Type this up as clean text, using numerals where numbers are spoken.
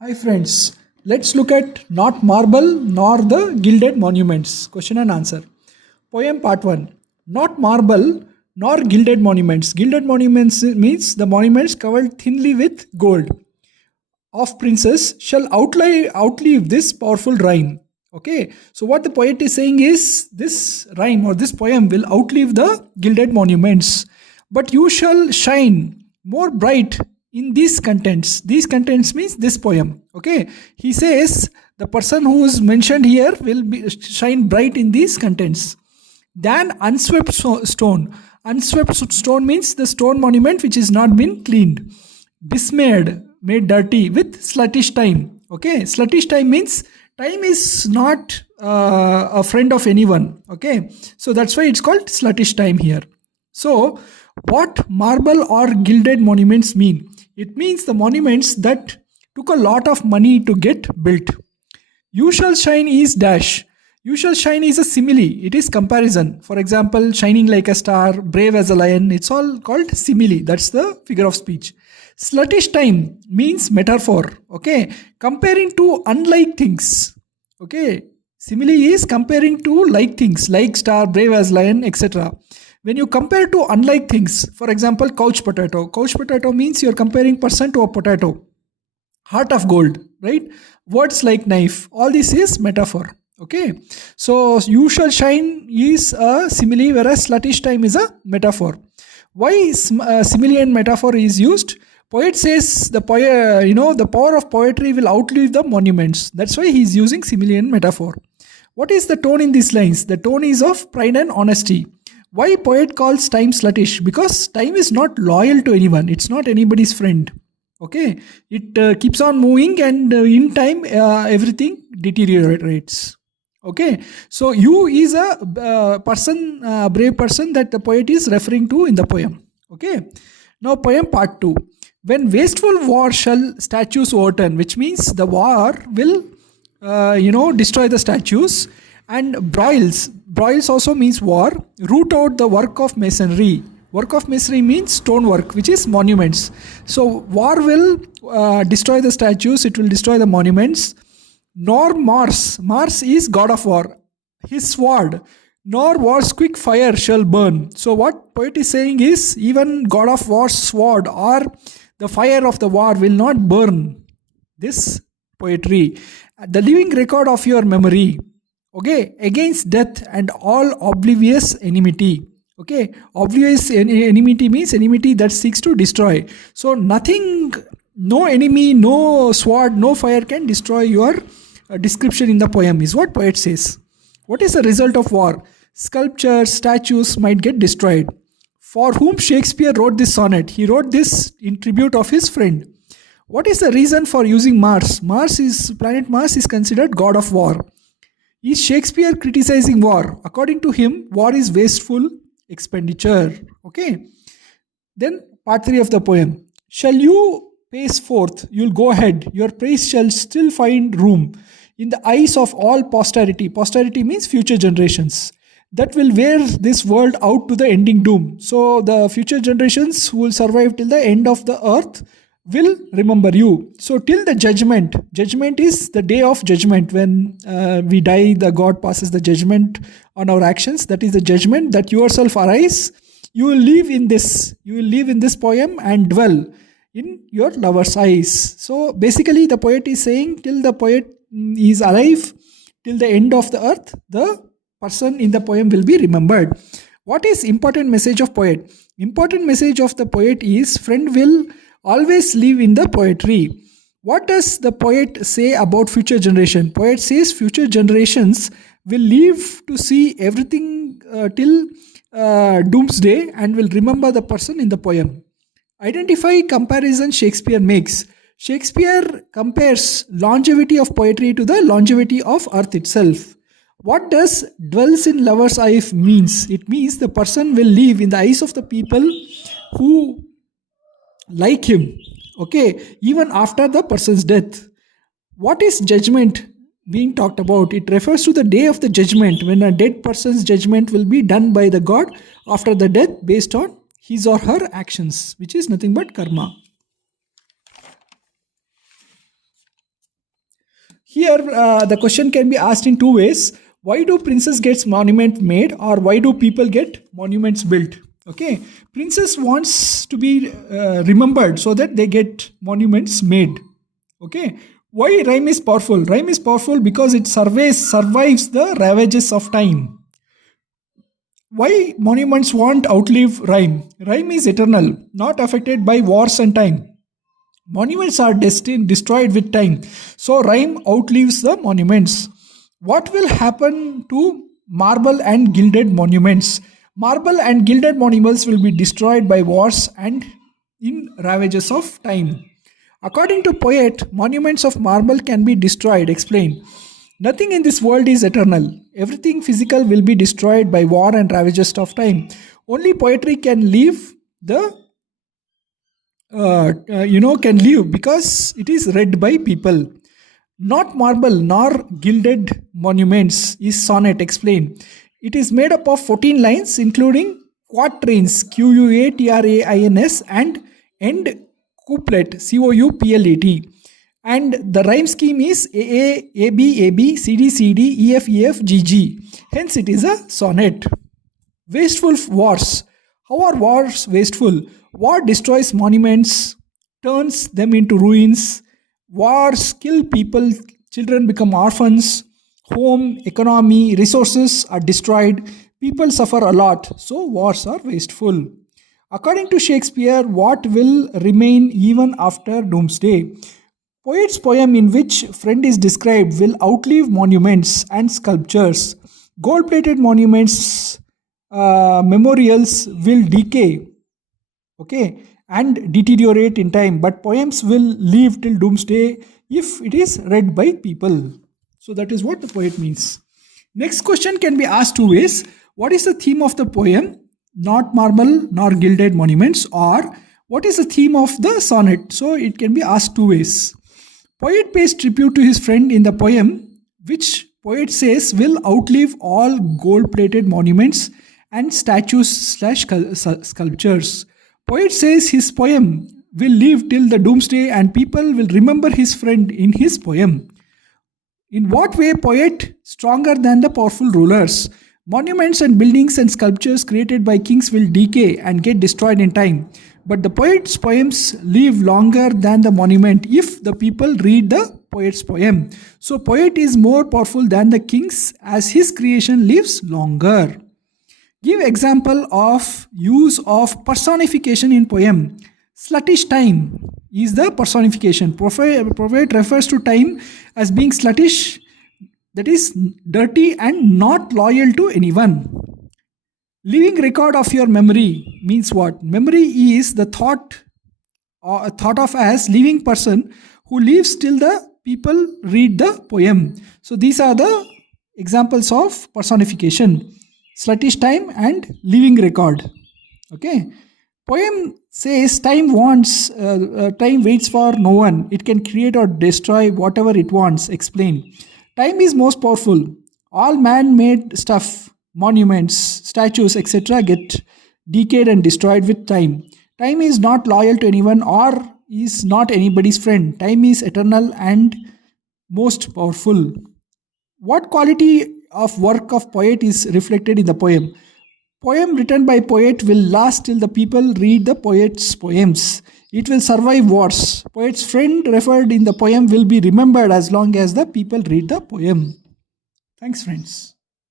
Hi friends, let's look at not marble nor the gilded monuments. Question and answer. Poem part 1. Not marble nor gilded monuments. Gilded monuments means the monuments covered thinly with gold of princes shall outlive this powerful rhyme. Okay, so what the poet is saying is this rhyme or this poem will outlive the gilded monuments, but you shall shine more bright in these contents. These contents means this poem. Okay, he says the person who is mentioned here will shine bright in these contents than unswept stone. Unswept stone means the stone monument which is not been cleaned, besmeared, made dirty with sluttish time. Okay, sluttish time means time is not a friend of anyone. Okay, so that's why it's called sluttish time here. So what marble or gilded monuments mean? It means the monuments that took a lot of money to get built. You shall shine is dash. You shall shine is a simile. It is comparison. For example, shining like a star, brave as a lion. It's all called simile. That's the figure of speech. Sluttish time means metaphor. Okay. Comparing to unlike things. Okay. Simile is comparing to like things, like star, brave as lion, etc. When you compare to unlike things, for example, couch potato. Couch potato means you're comparing person to a potato. Heart of gold, right? Words like knife, all this is metaphor. Okay, so you shall shine is a simile, whereas sluttish time is a metaphor. Why simile and metaphor is used? Poet says the power of poetry will outlive the monuments. That's why he is using simile and metaphor. What is the tone in these lines? The tone is of pride and honesty. Why poet calls time sluttish? Because time is not loyal to anyone. It's not anybody's friend. Okay, it keeps on moving, and in time everything deteriorates. Okay, so you is a brave person that the poet is referring to in the poem. Okay, now poem part 2. When wasteful war shall statues overturn, which means the war will destroy the statues, and broils also means war, root out the work of masonry. Work of masonry means stonework, which is monuments. So war will destroy the statues, it will destroy the monuments. Nor Mars is god of war, his sword, nor war's quick fire shall burn. So what poet is saying is, even god of war's sword or the fire of the war will not burn this poetry. The living record of your memory, okay, against death and all oblivious enmity. Okay, oblivious enmity means enmity that seeks to destroy. So nothing, no enemy, no sword, no fire can destroy your description in the poem, is what poet says. What is the result of war? Sculptures, statues might get destroyed. For whom Shakespeare wrote this sonnet? He wrote this in tribute of his friend. What is the reason for using Mars? Planet Mars is considered god of war. Is Shakespeare criticizing war? According to him, war is wasteful expenditure. Okay. Then part 3 of the poem. Shall you pace forth? You'll go ahead. Your praise shall still find room in the eyes of all posterity. Posterity means future generations that will wear this world out to the ending doom. So the future generations who will survive till the end of the earth will remember you. So till the judgment is the day of judgment. When we die, the God passes the judgment on our actions. That is the judgment, that yourself arise. You will live in this poem and dwell in your lover's eyes. So basically the poet is saying, till the poet is alive, till the end of the earth, the person in the poem will be remembered. What is important message of poet? Important message of the poet is, friend will always live in the poetry. What does the poet say about future generation? Poet says future generations will live to see everything till doomsday and will remember the person in the poem. Identify comparison Shakespeare makes. Shakespeare compares longevity of poetry to the longevity of earth itself. What does dwells in lover's eye means? It means the person will live in the eyes of the people who like him, okay, even after the person's death. What is judgment being talked about? It refers to the day of the judgment, when a dead person's judgment will be done by the god after the death based on his or her actions, which is nothing but karma. Here, the question can be asked in two ways. Why do princess gets monument made, or why do people get monuments built? Okay, princess wants to be remembered, so that they get monuments made. Okay, why rhyme is powerful? Rhyme is powerful because it survives the ravages of time. Why monuments won't outlive rhyme? Rhyme is eternal, not affected by wars and time. Monuments are destroyed with time. So rhyme outlives the monuments. What will happen to marble and gilded monuments? Marble and gilded monuments will be destroyed by wars and in ravages of time. According to poet, monuments of marble can be destroyed. Explain. Nothing in this world is eternal. Everything physical will be destroyed by war and ravages of time. Only poetry can leave the can live because it is read by people. Not marble nor gilded monuments is sonnet. Explain. It is made up of 14 lines, including quatrains, quatrains, and end couplet, couplet. And the rhyme scheme is AA, AB, AB, CD, CD, EF, EF, GG. Hence, it is a sonnet. Wasteful wars. How are wars wasteful? War destroys monuments, turns them into ruins. Wars kill people, children become orphans. Home, economy, resources are destroyed. People suffer a lot. So, wars are wasteful. According to Shakespeare, what will remain even after doomsday? Poet's poem in which friend is described will outlive monuments and sculptures. Gold-plated monuments, memorials will decay, okay, and deteriorate in time. But poems will live till doomsday if it is read by people. So that is what the poet means. Next question can be asked two ways. What is the theme of the poem? Not marble nor gilded monuments. Or what is the theme of the sonnet? So it can be asked two ways. Poet pays tribute to his friend in the poem, which poet says will outlive all gold-plated monuments and statues/sculptures. Poet says his poem will live till the doomsday and people will remember his friend in his poem. In what way poet stronger than the powerful rulers? Monuments and buildings and sculptures created by kings will decay and get destroyed in time. But the poet's poems live longer than the monument if the people read the poet's poem. So poet is more powerful than the kings as his creation lives longer. Give example of use of personification in poem. Sluttish time is the personification. Poet refers to time as being sluttish, that is dirty and not loyal to anyone. Living record of your memory means what? Memory is the thought of as living person who lives till the people read the poem. So these are the examples of personification. Sluttish time and living record. Okay. Poem says time waits for no one. It can create or destroy whatever it wants. Explain. Time is most powerful. All man-made stuff, monuments, statues, etc. get decayed and destroyed with time. Time is not loyal to anyone or is not anybody's friend. Time is eternal and most powerful. What quality of work of poet is reflected in the poem? Poem written by poet will last till the people read the poet's poems. It will survive wars. Poet's friend referred in the poem will be remembered as long as the people read the poem. Thanks, friends.